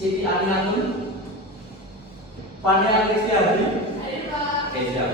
Siti Aminatun, Fania Kristiadi. Oke, siap.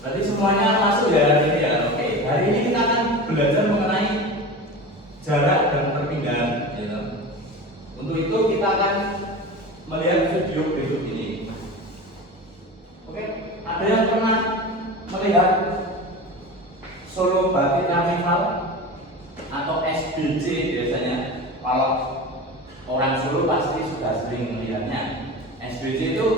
Berarti semuanya masuk ya hari ini ya. Oke, hari ini kita akan belajar mengenai jarak dan perpindahan. Ya. Untuk itu kita akan melihat video berikut ini. Oke, ada yang pernah melihat Solo Batik Carnival atau SBC biasanya? Kalau orang Solo pasti sudah sering melihatnya. SBC itu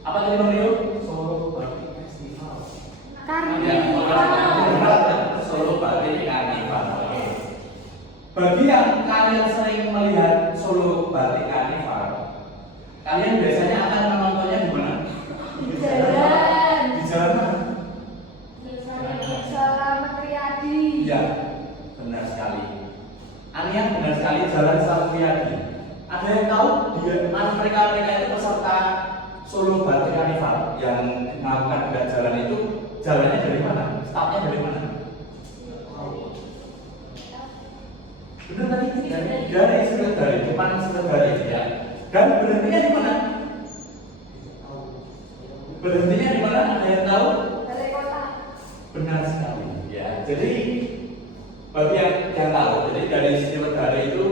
apa tadi Mario? Solo Batik Festival. Solo Batik Carnival. Bagi yang kalian sering melihat Solo Batik Carnival, kalian biasanya akan menontonnya di mana? Di jalan. Di jalan. Selamat Riyadi. Iya, benar sekali. Ania benar sekali, Jalan Selamat Riyadi. Ada yang tahu mereka itu peserta Solo Batik Carnival yang melakukan gerak jalan itu jalannya dari mana? Startnya dari mana? Benar tadi? Dari Serdari, depan Serdari ya. Dan berhentinya di mana? Berhentinya di mana? Ada yang tahu? Balai kota. Benar sekali. Ya, jadi bagi yang tahu, jadi dari Serdari itu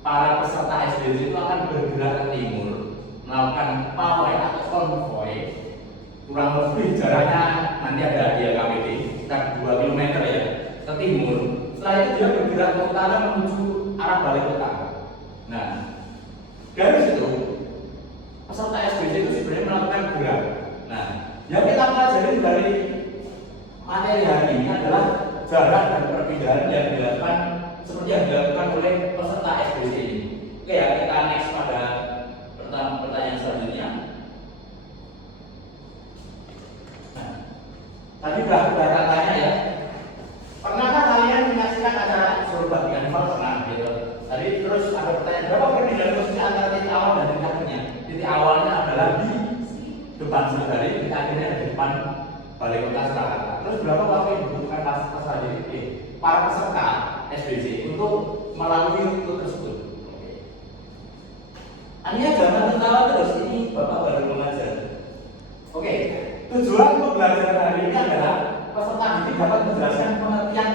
para peserta SBC itu akan bergerak ke timur, melakukan pawai atau konvoy kurang lebih jaraknya nanti ada di KPD sekitar 2 km ya ke timur. Setelah itu dia bergerak ke utara menuju arah balai kota. Nah, dari situ peserta SBC itu sebenarnya melakukan gerak. Nah, yang kita pelajari dari materi hari ini adalah jarak dan perpindahan yang dilakukan seperti yang dilakukan oleh peserta SBC ini. Oke ya, kita next pada pertanyaan selanjutnya. Nah, tadi udah tanya ya. Pernahkah kalian menyaksikan acara Solo Batik Carnival? Pernah gitu. Tadi terus ada pertanyaan, berapa perbedaan posisi antara titik awal dan titik akhirnya? Titik awalnya adalah di depan Serdari, titik akhirnya ada di depan Balai Kota Surakarta. Terus berapa waktu yang dibutuhkan para peserta SBC untuk melalui rute tersebut? Ania jangan tertawa terus, ini Bapak baru mengajar. Oke, tujuan pembelajaran hari ini adalah peserta didik dapat menjelaskan pengertian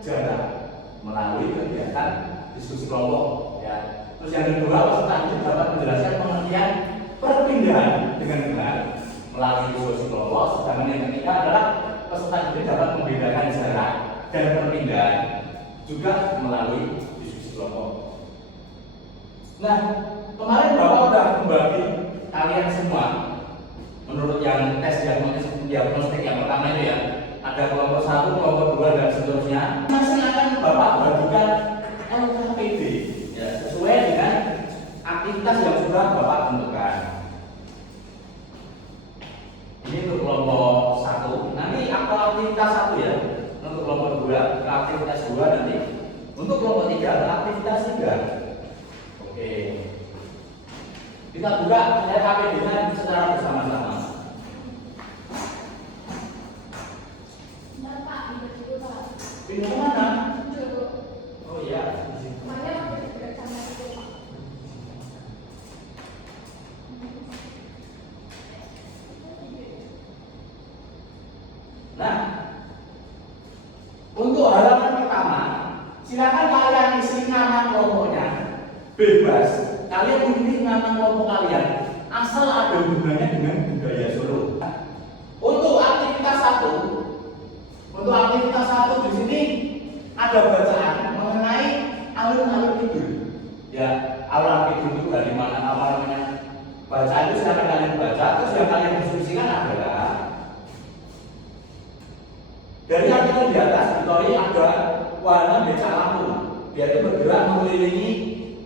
jarak melalui kegiatan diskusi kelompok. Ya. Terus yang kedua, peserta didik dapat menjelaskan pengertian perpindahan dengan benar melalui diskusi kelompok. Sedangkan yang ketiga adalah peserta didik dapat membedakan jarak dan perpindahan juga melalui diskusi kelompok. Nah, kemarin Bapak sudah membagi kalian semua menurut yang tes diagnostik yang pertama itu ya, ada kelompok 1, kelompok 2 dan seterusnya. Masih akan Bapak bagikan LKPD ya, sesuai dengan aktivitas yang sudah Bapak tentukan. Ini untuk kelompok 1. Nanti aktivitas 1 ya. Untuk kelompok 2 aktivitas 2 nanti. Untuk kelompok 3 ada aktivitas 3. Oke. Kita buka LKPD-nya secara bersama-sama. Pindah kemana? Oh iya. Nah, untuk halaman pertama, silakan kalian isi nama kelompoknya. Bebas. Kalian pilih nama kelompok kalian asal ada hubungannya dengan budaya Solo. Untuk aktivitas 1 di sini ada bacaan mengenai alun-alun kidul. Ya, alun-alun kidul itu dari mana, apa namanya? Bacaan itu silakan kalian baca. Terus yang kalian diskusikan adalah dari artikel di atas ditulis ada wahana becak lampu. Dia itu bergerak mengelilingi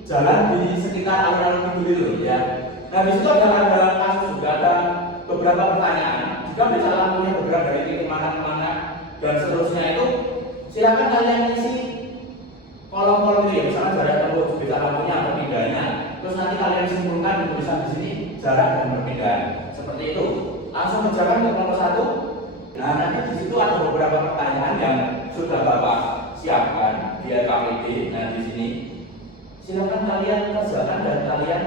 jalan di sekitar alun-alun kidul itu ya. Nah, di situ ada kasus juga, ada beberapa pertanyaan. Jika becak lampunya bergerak dari titik mana ke mana dan seterusnya itu, silakan kalian isi kolom-kolom ini, misalnya jarak tempuh becak lampunya, perpindahannya. Terus nanti kalian simpulkan di tulisan di sini jarak dan perpindahan. Seperti itu. Langsung kerjakan untuk nomor 1. Nah, nanti di situ ada beberapa pertanyaan yang sudah Bapak siapkan di LKPD. Nah, di sini Silakan kalian kerjakan dan kalian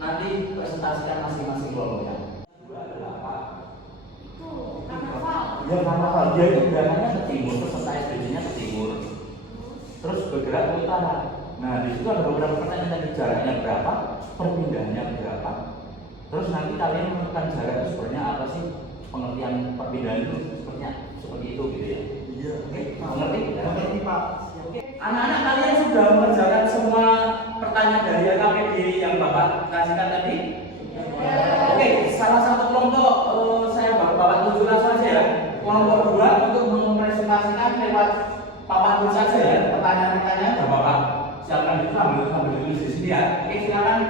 nanti presentasikan masing-masing kelompoknya. Kedua adalah apa? Itu karnaval. Ya karnaval, dia itu berangkatnya ke timur, peserta SDG-nya ke timur, terus bergerak ke utara. Nah di situ ada beberapa pertanyaan tadi, jaraknya berapa, perpindahannya berapa. Terus nanti kalian menentukan jarak itu sebenarnya apa sih, pengertian perpindahan itu seperti itu gitu ya. Iya. Oke, mengerti? Ya? Mengerti Pak. Oke. Anak-anak kalian sudah mengerjakan semua pertanyaan dari KPD yang Bapak kasihkan tadi? Oke, salah satu kelompok saya Bapak tunjukkan saja ya. Kelompok 2 untuk mempresentasikan lewat papan tulis saja ya. Pertanyaan-pertanyaan dari Bapak siapkan itu sambil ditulis di sini ya. Oke, silakan.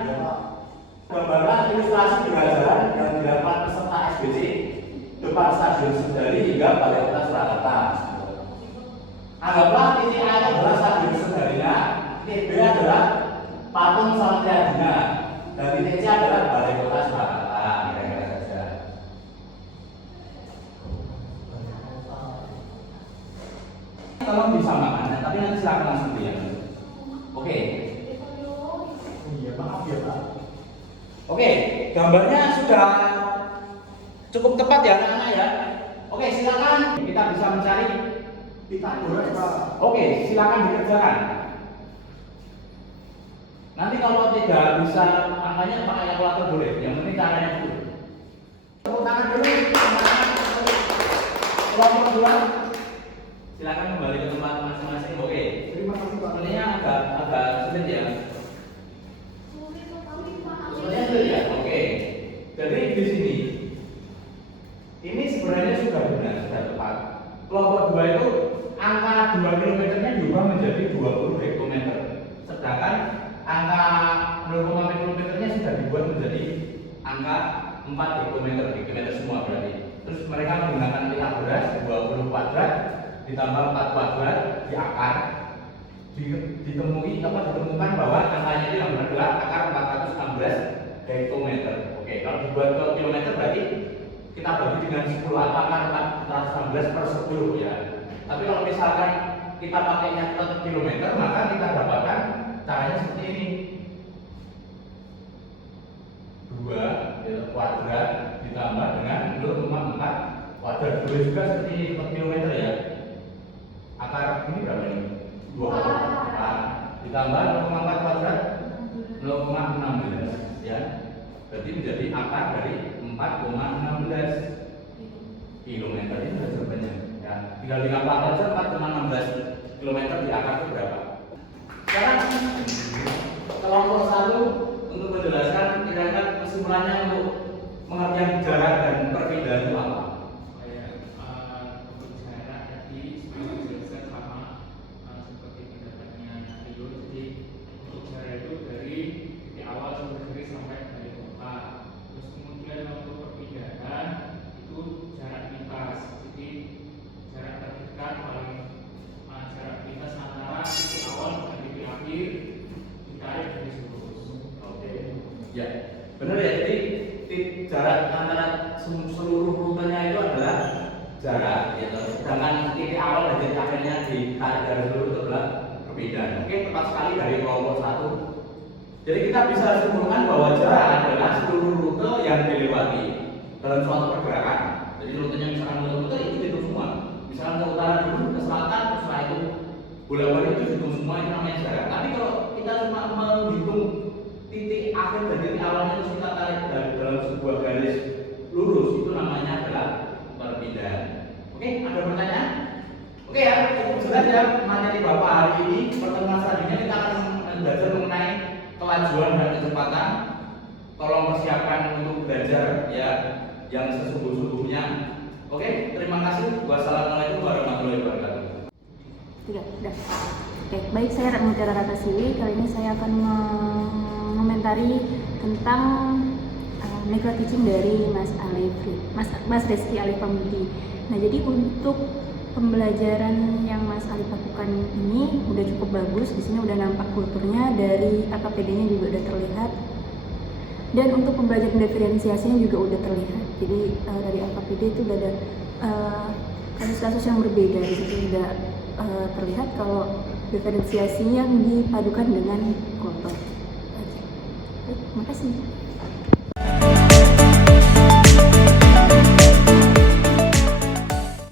Gambarkan ilustrasi pembelajaran yang dilakukan peserta SBC depan Stadion Sendari hingga Balai Kota Surakarta. Anggaplah titik A adalah Stadion Sendarinya, titik B adalah patung Satria Dina, dan titik C adalah Balai Kota Surakarta. Kira-kira saja. Tolong disamakan, tapi nanti silakan langsung lihat. Oke. Iya, maaf ya Pak. Oke, gambarnya sudah cukup tepat ya anak-anak ya. Oke, silakan kita bisa mencari Pitagoras Pak. Oke, silakan dikerjakan. Nanti kalau tidak bisa angkanya pakai kalkulator boleh. Yang penting caranya dulu. Tepuk tangan dulu. Kelompok 2. Silakan kembali ke tempat masing-masing. Oke. Terima kasih Pak. Sebenarnya agak sulit ya. Sebenarnya sulit ya. Oke. Jadi di sini ini sebenarnya sudah benar, sudah tepat. Kelompok 2 itu angka 2 km-nya diubah menjadi 20 hektometer. Sedangkan angka 0,5 km-nya sudah dibuat menjadi angka 4 hektometer, hektometer semua berarti. Terus mereka menggunakan Pitagoras 20 kuadrat ditambah 4 kuadrat di akar. Ditemukan bahwa angkanya itu yang benar adalah akar 416 hektometer. Oke, kalau dibuat ke kilometer berarti kita bagi dengan 10 atau akar 416 per 10 ya. Tapi kalau misalkan kita pakainya ke kilometer, maka kita dapatkan caranya seperti ini. 2 kuadrat ditambah dengan 0,4 kuadrat. Boleh juga seperti ini per kilometer ya. Akar ini berapa ini? 2 ditambah 0,4 kuadrat 0,16 ya. Berarti menjadi akar dari 4,16 kilometer. Ini sudah jawabannya ya. Tinggal dikalkulasi saja 4,16 kilometer di akar itu berapa. Sekarang kelompok 1 untuk menjelaskan kira-kira kesimpulannya untuk pengertian jarak dan perpindahan itu apa? Untuk jarak tadi sudah dijelaskan sama seperti pendapatnya Rio. Jadi untuk jarak itu dari titik awal Sumberjari sampai Balai Kota. Terus kemudian untuk perpindahan itu jarak lintas. Jadi jarak terdekat paling jarak lintas antara titik awal dan titik akhir ditarik dari lurus. Oke. Ya, benar ya. Jadi jarak antara seluruh rutenya itu adalah jarak, ya. Sedangkan titik awal dan titik akhirnya ditarik dari seluruh itu adalah perbedaan. Oke, tepat sekali dari kelompok 1. Jadi kita bisa simpulkan bahwa jarak adalah seluruh rute yang dilewati dalam suatu pergerakan. Jadi rutenya misalkan muter-muter itu dihitung semua. Misalkan ke utara dulu, ke selatan, setelah itu bolak-balik itu dihitung semua, itu namanya jarak. Tapi kalau kita cuma menghitung titik akhir dan titik awalnya terus kita tarik dari dalam sebuah garis lurus, itu namanya adalah perpindahan. Oke, ada pertanyaan? Oke ya, cukup jelas ya materi Bapak hari ini. Pertemuan selanjutnya kita akan belajar mengenai kelajuan dan kecepatan. Tolong persiapkan untuk belajar ya yang sesungguh-sungguhnya. Oke, terima kasih. Wassalamualaikum warahmatullahi wabarakatuh. Sudah. Oke, baik, saya Mutiara Ratasiwi. Kali ini saya akan mengomentari tentang micro teaching dari Mas Reski Alif Pambudi. Nah, jadi untuk pembelajaran yang Mas Alif lakukan ini udah cukup bagus. Di sini udah nampak kulturnya, dari AKPD-nya juga udah terlihat. Dan untuk pembelajaran diferensiasinya juga udah terlihat. Jadi dari AKPD itu udah ada kasus-kasus yang berbeda. Di situ udah terlihat kalau diferensiasi yang dipadukan dengan kultur. Oke, baik, makasih.